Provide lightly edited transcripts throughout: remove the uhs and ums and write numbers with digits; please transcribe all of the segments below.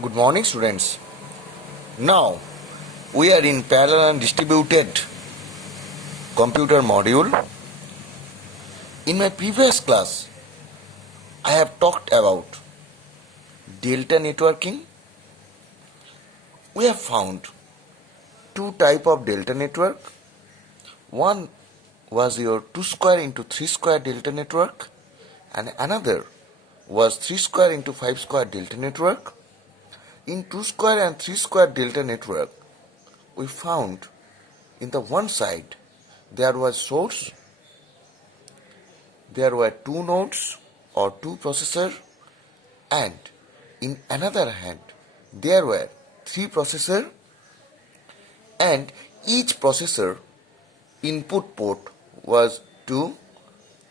Good morning, students. Now we are in parallel and distributed computer module. In my previous class, I have talked about delta networking. We have found two types of delta network. One was your 2 square into 3 square delta network, and another was 3 square into 5 square delta network. In 2 square and 3 square delta network, we found in the one side there was source, there were 2 nodes or 2 processors, and in another hand there were 3 processors, and each processor input port was 2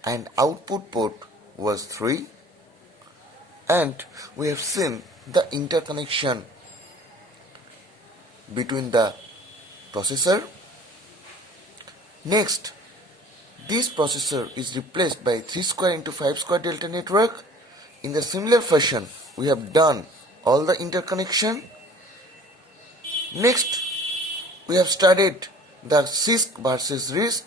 and output port was 3, and we have seen the interconnection between the processor. Next, this processor is replaced by 3 square into 5 square delta network. In the similar fashion, we have done all the interconnection. Next, we have studied the Sisd versus RISC.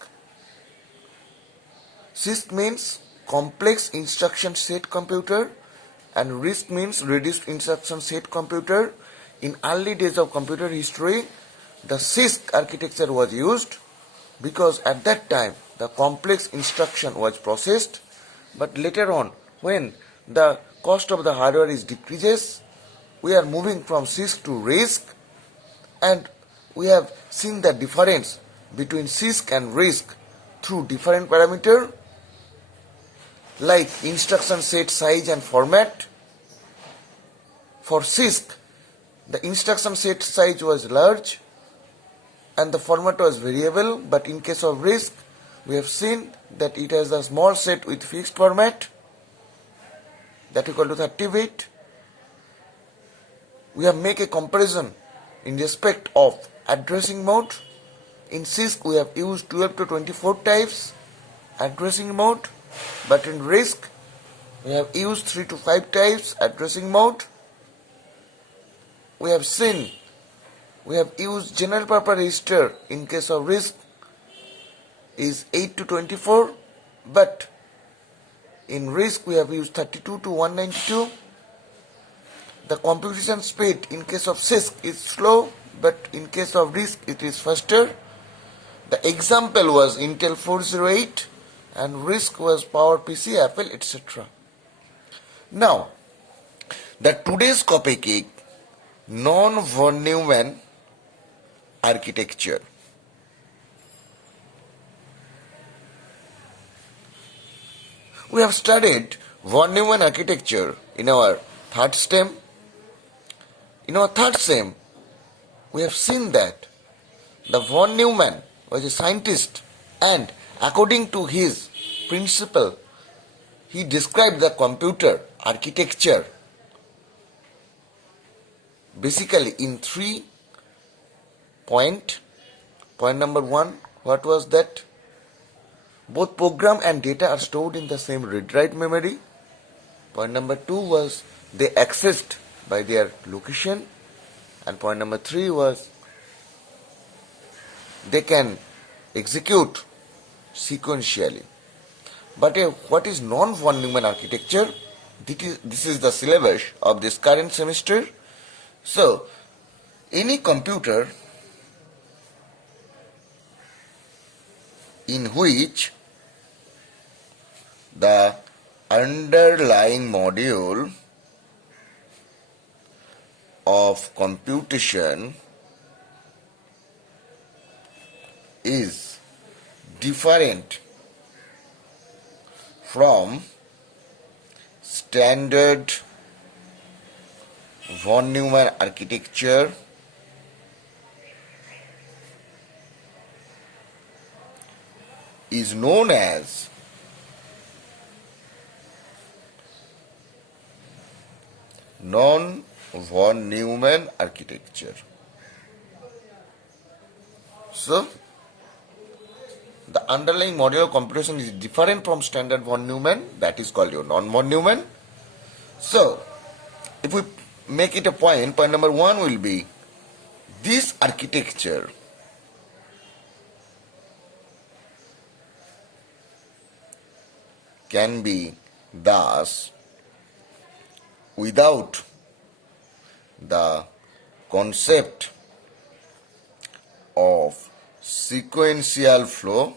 Sisd means complex instruction set computer, and RISC means reduced instruction set computer. In early days of computer history, the Sisd architecture was used because at that time the complex instruction was processed, but later on when the cost of the hardware is decreases, we are moving from Sisd to RISC, and we have seen the difference between Sisd and RISC through different parameters like instruction set size and format. For Sisd, the instruction set size was large and the format was variable, but in case of RISC, we have seen that it has a small set with fixed format that equal to 30 bit. We have make a comparison in respect of addressing mode. In Sisd, we have used 12 to 24 types addressing mode, but in RISC, we have used 3 to 5 types addressing mode. We have seen we have used general purpose register in case of RISC is 8 to 24, but in RISC we have used 32 to 192. The computation speed in case of Sisd is slow, but in case of RISC it is faster. The example was Intel 408 and RISC was PowerPC, Apple, etc. Now, the today's topic is non-von Neumann architecture. We have studied von Neumann architecture in our third stem. In our third stem, we have seen that the von Neumann was a scientist, and according to his principle, he described the computer architecture basically in 3 points. Point number 1, what was that? Both program and data are stored in the same read-write memory. Point number 2 was they accessed by their location, and point number 3 was they can execute sequentially. But what is non-von Neumann architecture? This is the syllabus of this current semester. So, any computer in which the underlying module of computation is different from standard von Neumann architecture is known as non-von Neumann architecture. So, the underlying module of computation is different from standard von Neumann, that is called your non-von Neumann. So, if we make it a point. Point number 1 will be this architecture can be thus without the concept of sequential flow.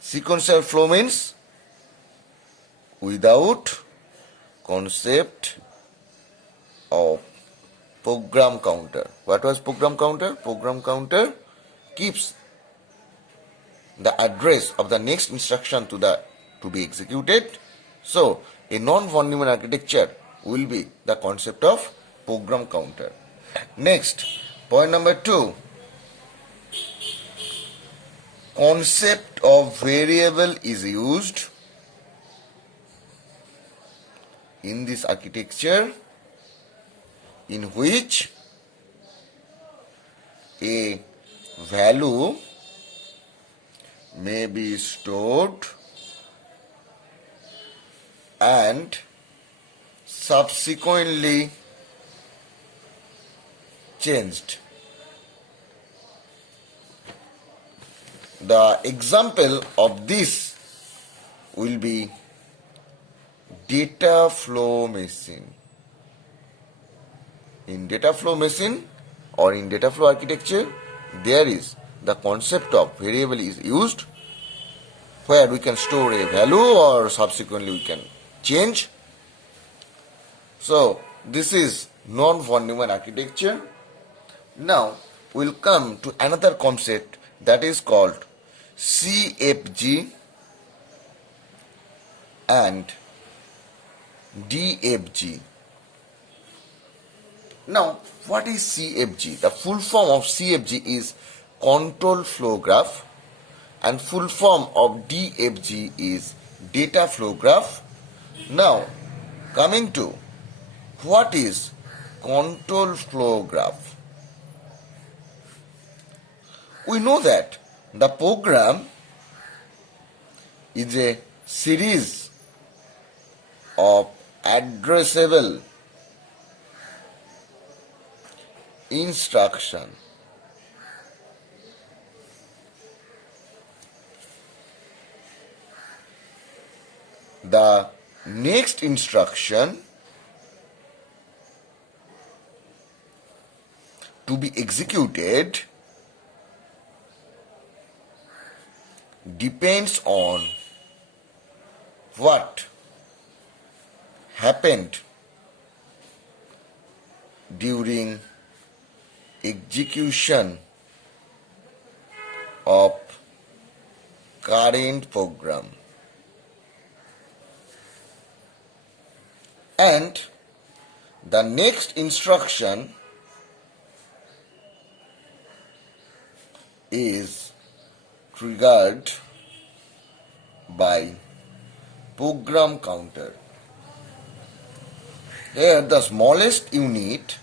Sequential flow means without concept of program counter. What was program counter? Program counter keeps the address of the next instruction to be executed. So a non-von Neumann architecture will be the concept of program counter. Next, point number 2. Concept of variable is used in this architecture, in which a value may be stored and subsequently changed. The example of this will be data flow machine. In data flow machine or in data flow architecture, there is the concept of variable is used, where we can store a value or subsequently we can change. So this is non-von Neumann architecture. Now we'll come to another concept that is called CFG and DFG. Now, what is CFG? The full form of CFG is control flow graph, and full form of DFG is data flow graph. Now, coming to what is control flow graph? We know that the program is a series of addressable instruction. The next instruction to be executed depends on what happened during execution of current program, and the next instruction is triggered by program counter. Here the smallest unit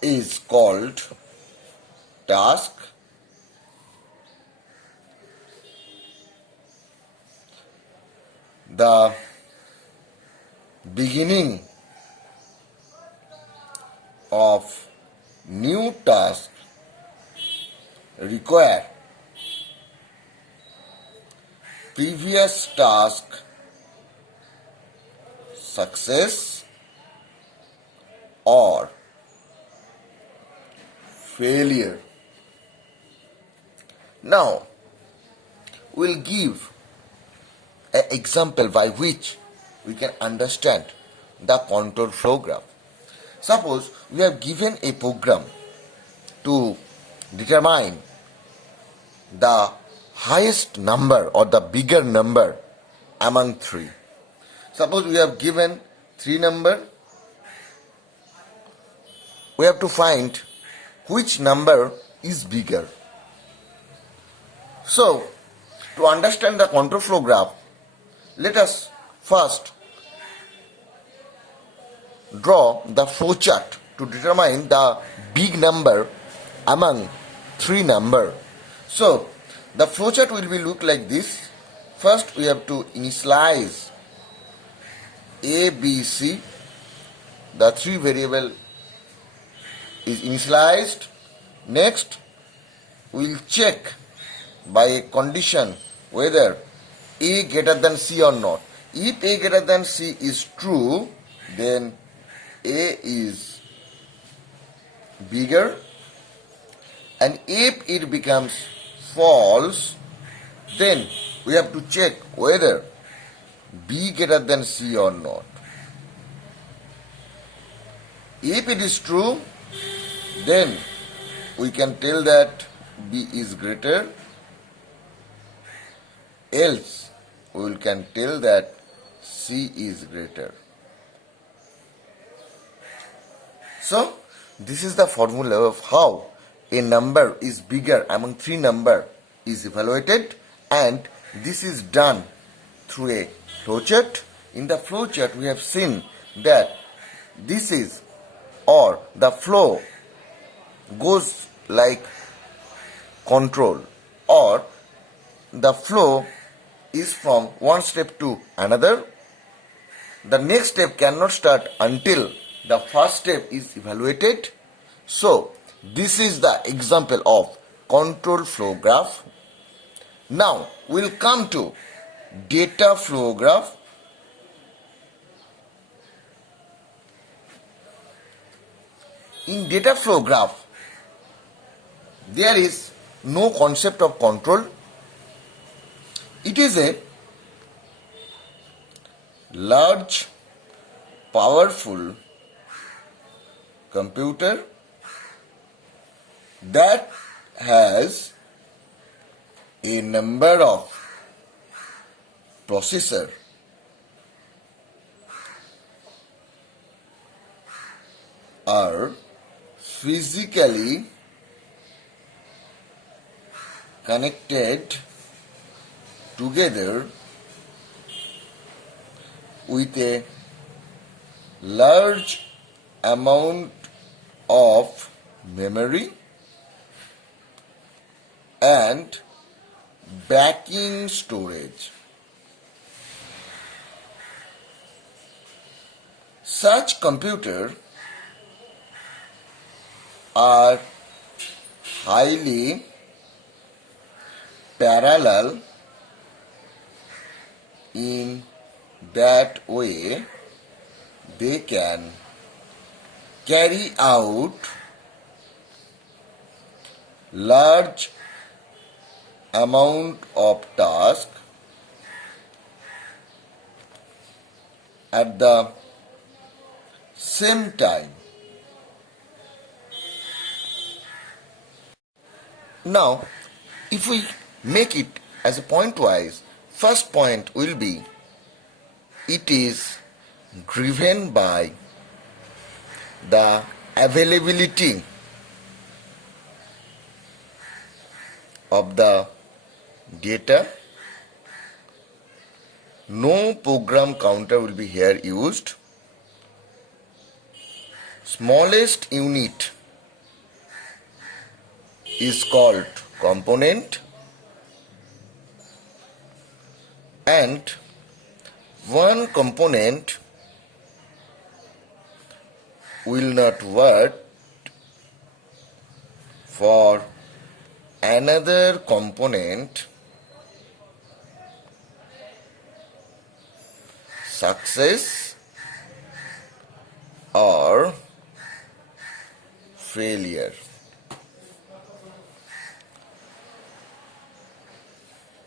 is called task. The beginning of new task require previous task success or failure. Now, we'll give an example by which we can understand the control flow graph. Suppose we have given a program to determine the highest number or the bigger number among 3. Suppose we have given 3 number. We have to find which number is bigger. So, to understand the control flow graph, let us first draw the flow chart to determine the big number among 3 number. So, the flow chart will be look like this. First, we have to initialize A, B, C, the three variable is initialized. Next, we'll check by a condition whether A greater than C or not. If A greater than C is true, then A is bigger, and if it becomes false, then we have to check whether B greater than C or not. If it is true, then we can tell that B is greater, else we can tell that C is greater. So, this is the formula of how a number is bigger among three numbers is evaluated, and this is done through a flowchart. In the flowchart, we have seen that this is, or the flow goes like control, or the flow is from one step to another. The next step cannot start until the first step is evaluated. So, this is the example of control flow graph. Now, we'll come to data flow graph. In data flow graph, there is no concept of control. It is a large, powerful computer that has a number of processors are physically connected together with a large amount of memory and backing storage. Such computers are highly parallel in that way they can carry out large amount of tasks at the same time. Now, if we make it as a pointwise, first point will be it is driven by the availability of the data. No program counter will be here used. Smallest unit is called component, and one component will not work for another component success or failure.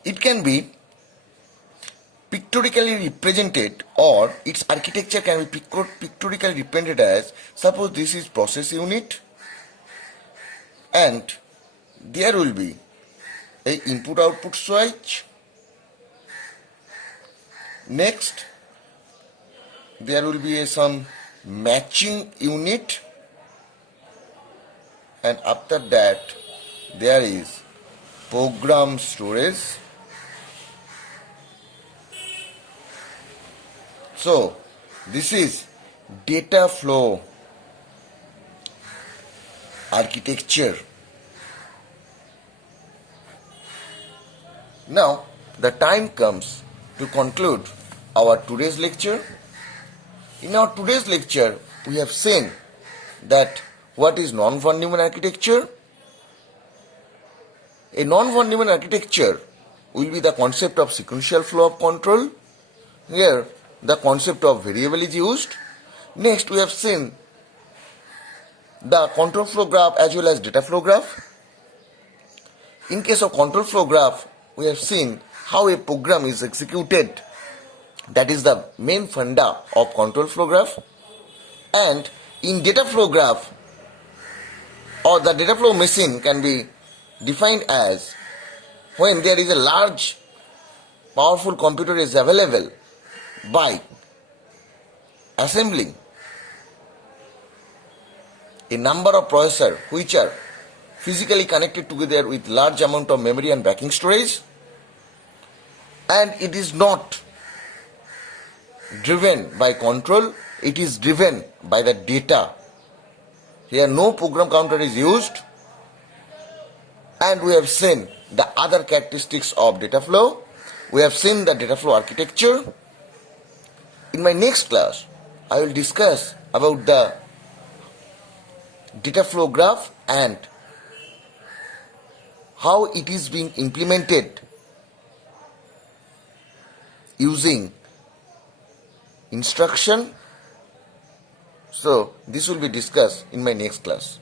It can be pictorially represented, or its architecture can be pictorially represented as, suppose this is process unit and there will be a input output switch. Next, there will be some matching unit, and after that there is program storage. So, this is data flow architecture. Now, the time comes to conclude our today's lecture. In our today's lecture, we have seen that what is non-von Neumann architecture. A non-von Neumann architecture will be the concept of sequential flow of control. Here, the concept of variable is used. Next, we have seen the control flow graph as well as data flow graph. In case of control flow graph, we have seen how a program is executed. That is the main funda of control flow graph. And in data flow graph, or the data flow machine can be defined as when there is a large powerful computer is available by assembling a number of processors which are physically connected together with large amount of memory and backing storage, and it is not driven by control, it is driven by the data. Here no program counter is used, and we have seen the other characteristics of data flow. We have seen the data flow architecture. In my next class, I will discuss about the data flow graph and how it is being implemented using instruction. So this will be discussed in my next class.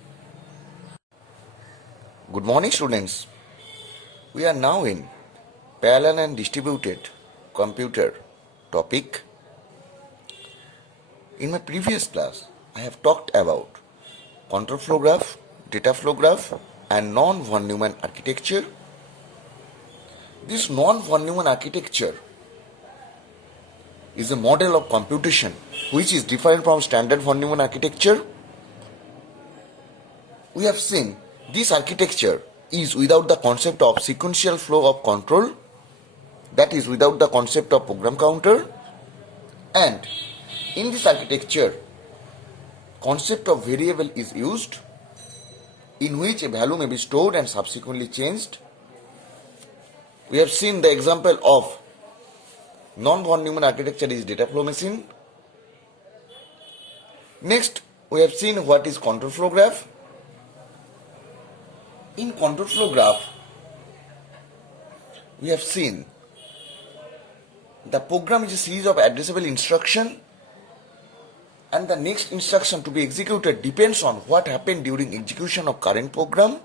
Good morning, students. We are now in parallel and distributed computer topic. In my previous class, I have talked about control flow graph, data flow graph, and non-von Neumann architecture. This non-von Neumann architecture is a model of computation which is different from standard von Neumann architecture. We have seen this architecture is without the concept of sequential flow of control, that is without the concept of program counter, and in this architecture concept of variable is used in which a value may be stored and subsequently changed. We have seen the example of non-von Neumann architecture is data flow machine. Next, we have seen what is control flow graph. In control flow graph, we have seen the program is a series of addressable instruction, and the next instruction to be executed depends on what happened during execution of current program,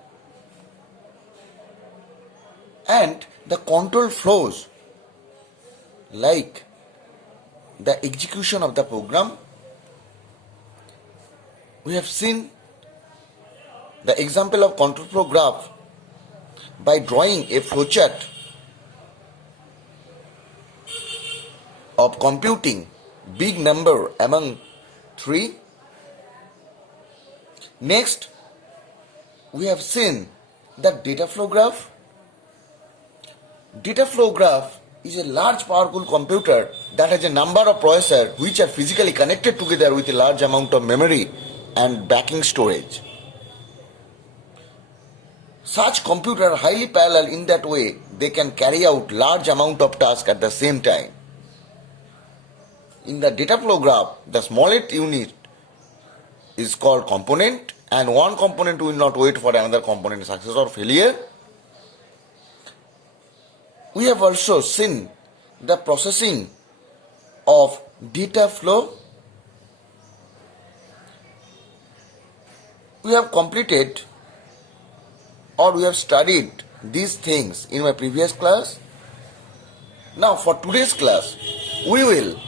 and the control flows like the execution of the program. We have seen the example of control flow graph by drawing a flowchart of computing big number among 3. Next, we have seen the data flow graph. Data flow graph is a large powerful computer that has a number of processors which are physically connected together with a large amount of memory and backing storage. Such computers are highly parallel in that way they can carry out large amount of tasks at the same time. In the data flow graph, the smallest unit is called component, and one component will not wait for another component success or failure. We have also seen the processing of data flow. We have completed or we have studied these things in my previous class. Now for today's class, we will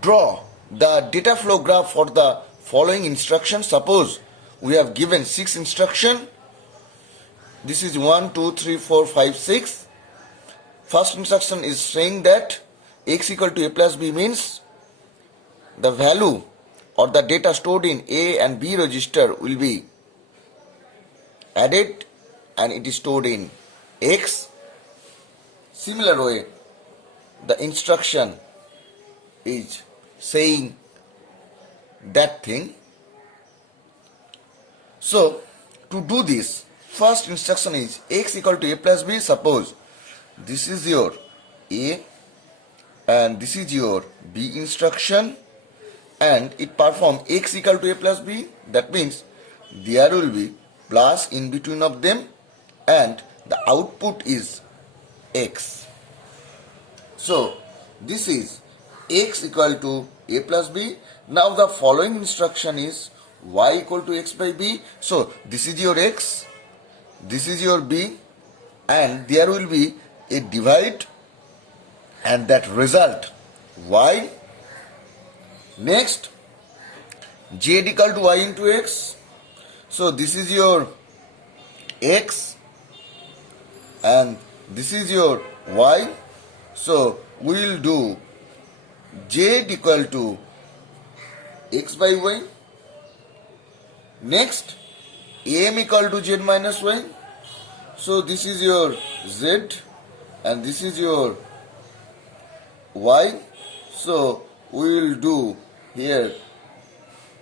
draw the data flow graph for the following instructions. Suppose we have given 6 instructions. This is 1, 2, 3, 4, 5, 6. First instruction is saying that x equal to a plus b means the value or the data stored in A and B register will be added and it is stored in X. Similar way, the instruction is saying that thing. So to do this, first instruction is x equal to a plus b. Suppose this is your A and this is your B instruction, and it perform x equal to a plus b. That means there will be plus in between of them, and the output is x. So this is x equal to a plus b. Now the following instruction is y equal to x by b. So this is your x, this is your b, and there will be a divide, and that result y. Next, z equal to y into x. So this is your x and this is your y. So we will do z equal to x by y. Next, m equal to z minus y. So this is your z and this is your y. So we will do here,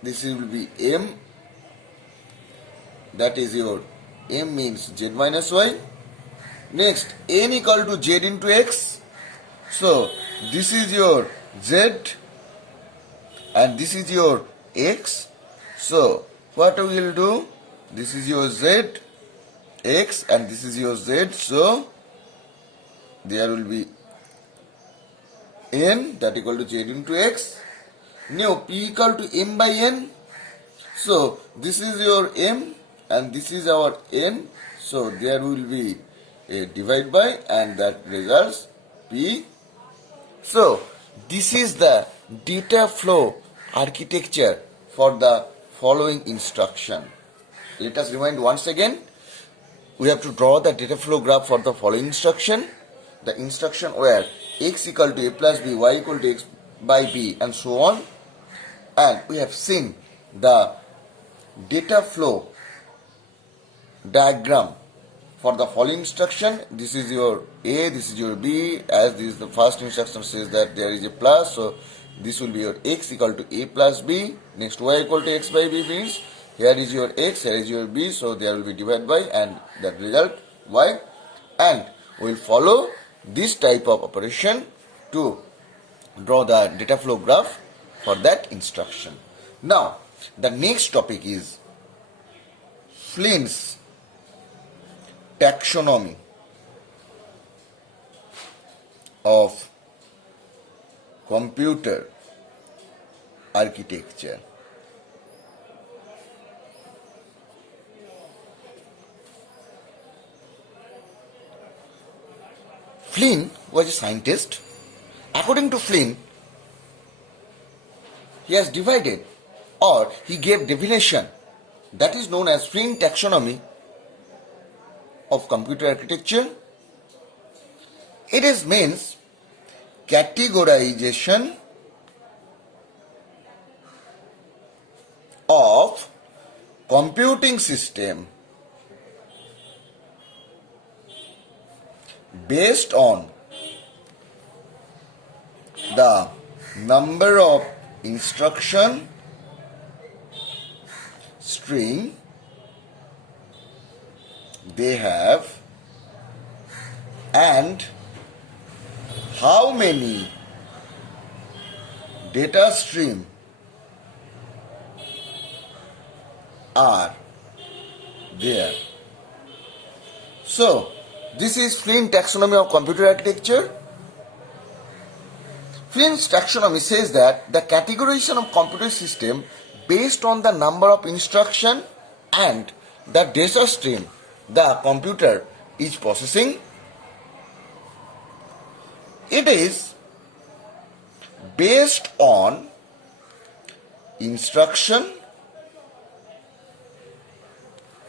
this will be m, that is your m means z minus y. Next, n equal to z into x. So this is your z and this is your x. So what we will do, this is your z, x, and this is your z. So there will be n, that equal to z into x. Now p equal to m by n. So this is your m and this is our n. So there will be a divide by, and that results p. So this is the data flow architecture for the following instruction. Let us remind once again. We have to draw the data flow graph for the following instruction. The instruction where x equal to a plus b, y equal to x by b, and so on. And we have seen the data flow diagram for the following instruction. This is your a, this is your b. As this is the first instruction says that there is a plus, so this will be your x equal to a plus b. Next, y equal to x by b means here is your x, here is your b, so there will be divided by, and that result y. And we will follow this type of operation to draw the data flow graph for that instruction. Now, the next topic is Flynn's taxonomy of computer architecture. Flynn was a scientist. According to Flynn, he has divided, or he gave definition, that is known as Flynn taxonomy of computer architecture. It is means categorization of computing system based on the number of instruction string they have and how many data stream are there. So this is Flynn taxonomy of computer architecture. Flynn's taxonomy says that the categorization of computer system based on the number of instruction and the data stream the computer is processing. It is based on instruction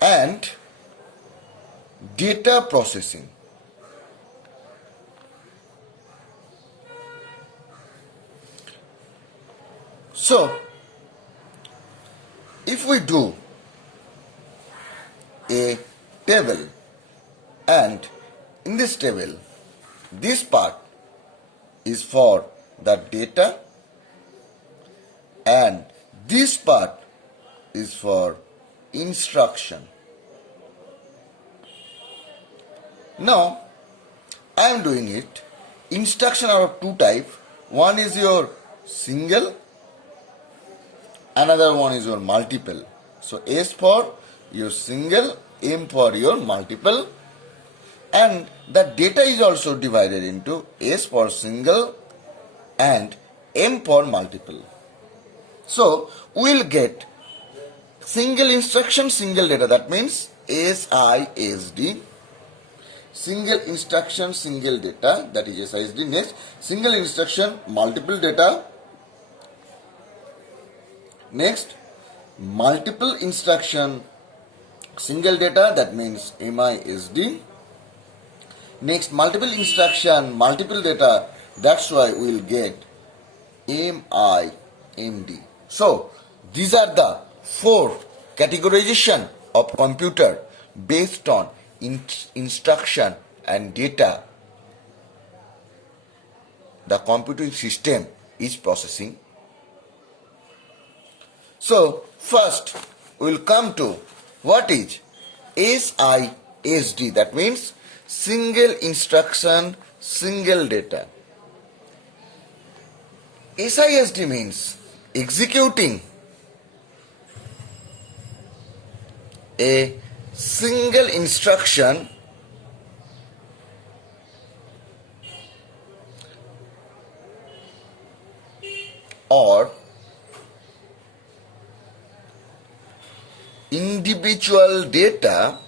and data processing. So, if we do a table, and in this table, this part is for the data and this part is for instruction. Now, I am doing it. Instruction are of two types. One is your single, another one is your multiple. So S for your single, M for your multiple, and the data is also divided into S for single and M for multiple. So we'll get single instruction, single data. That means SISD. Single instruction, single data. That is SISD. Next, single instruction, multiple data. Next, multiple instruction, single data. That means MISD. Next, multiple instruction, multiple data. That's why we'll get MIMD. So these are the four categorization of computer based on instruction and data the computing system is processing. So first we will come to what is SISD. That means single instruction, single data. SISD means executing a single instruction or individual data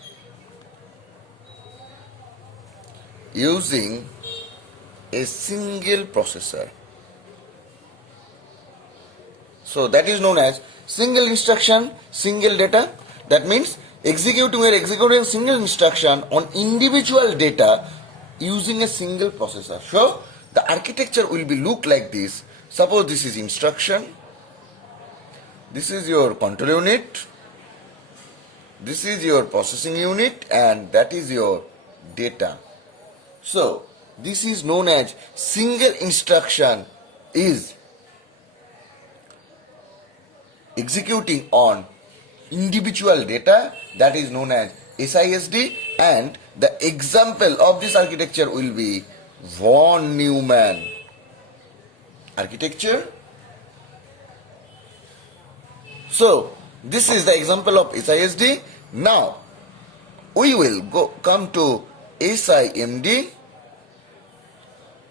using a single processor. So that is known as single instruction, single data. That means we are executing single instruction on individual data using a single processor. So the architecture will be look like this. Suppose this is instruction, this is your control unit, this is your processing unit, and that is your data. So this is known as single instruction is executing on individual data, that is known as SISD, and the example of this architecture will be von Neumann architecture. So this is the example of SISD. Now we will come to SIMD.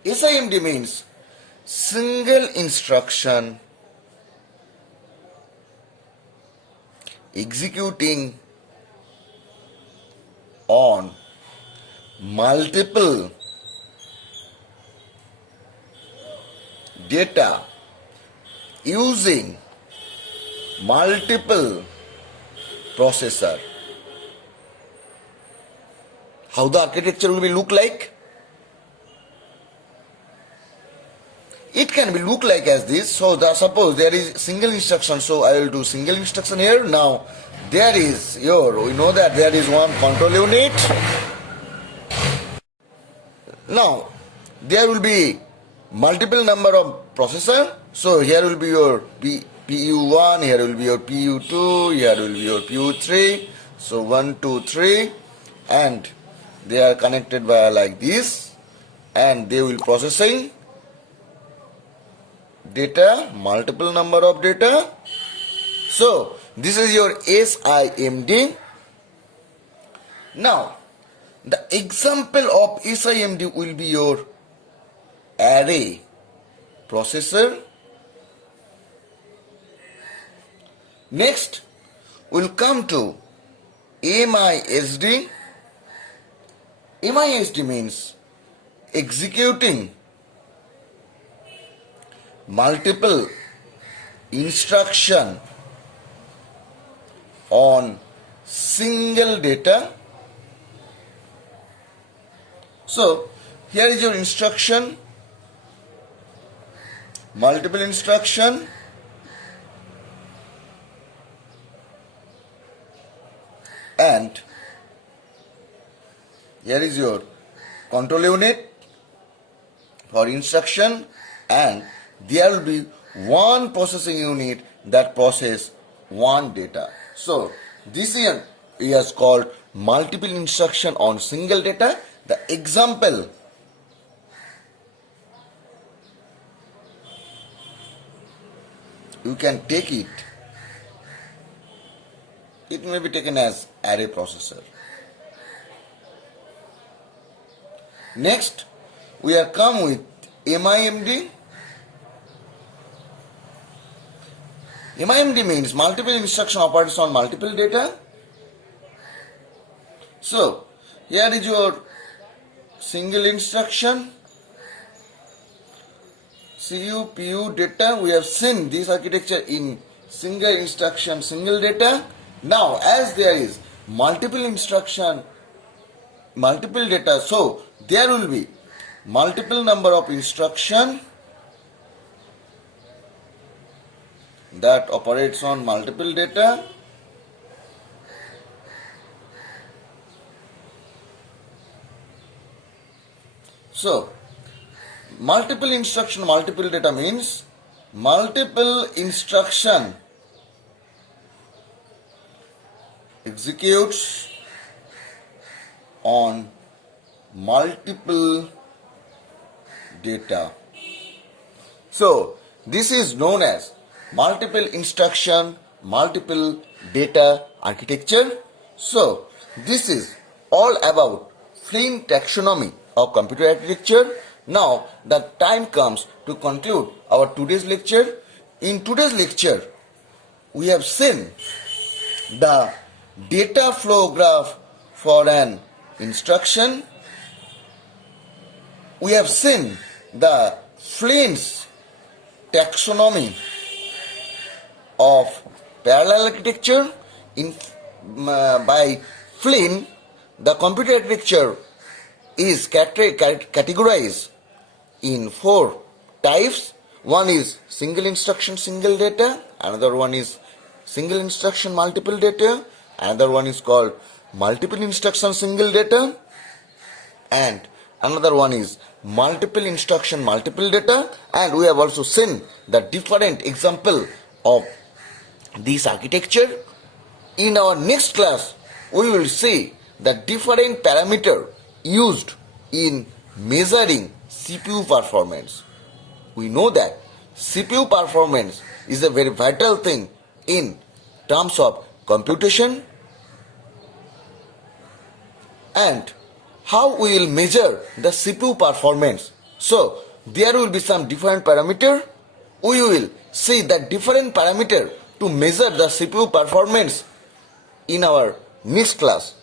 SIMD means single instruction executing on multiple data using multiple processor. How the architecture will be look like? It can be look like as this. So suppose there is single instruction, so I will do single instruction here. Now there is we know that there is one control unit. Now there will be multiple number of processor. So here will be your PU1, here will be your PU2, here will be your PU3. So 1, 2, 3, and they are connected by like this, and they will processing data, multiple number of data. So this is your SIMD. Now the example of SIMD will be your array processor. Next we'll come to MISD. MISD means executing multiple instruction on single data. So here is your instruction, multiple instruction, and here is your control unit for instruction, and there will be one processing unit that process one data. So this is called multiple instruction on single data. The example you can take it. It may be taken as array processor. Next, we have come with MIMD. MIMD means multiple instruction operates on multiple data. So, here is your single instruction, CU, PU data. We have seen this architecture in single instruction, single data. Now, as there is multiple instruction, multiple data, so there will be multiple number of instruction that operates on multiple data. So, multiple instruction, multiple data means multiple instruction executes on multiple data. So, this is known as multiple instruction, multiple data architecture. So, this is all about Flynn taxonomy of computer architecture. Now, the time comes to conclude our today's lecture. In today's lecture, we have seen the data flow graph for an instruction. We have seen the Flynn's taxonomy of parallel architecture. By Flynn, the computer architecture is categorized in 4 types. One is single instruction, single data. Another one is single instruction, multiple data. Another one is called multiple instruction, single data. And another one is multiple instruction, multiple data. And we have also seen the different example of this architecture. In our next class, we will see the different parameter used in measuring CPU performance. We know that CPU performance is a very vital thing in terms of computation, and how we will measure the CPU performance. So, there will be some different parameter. We will see that different parameter to measure the CPU performance in our next class.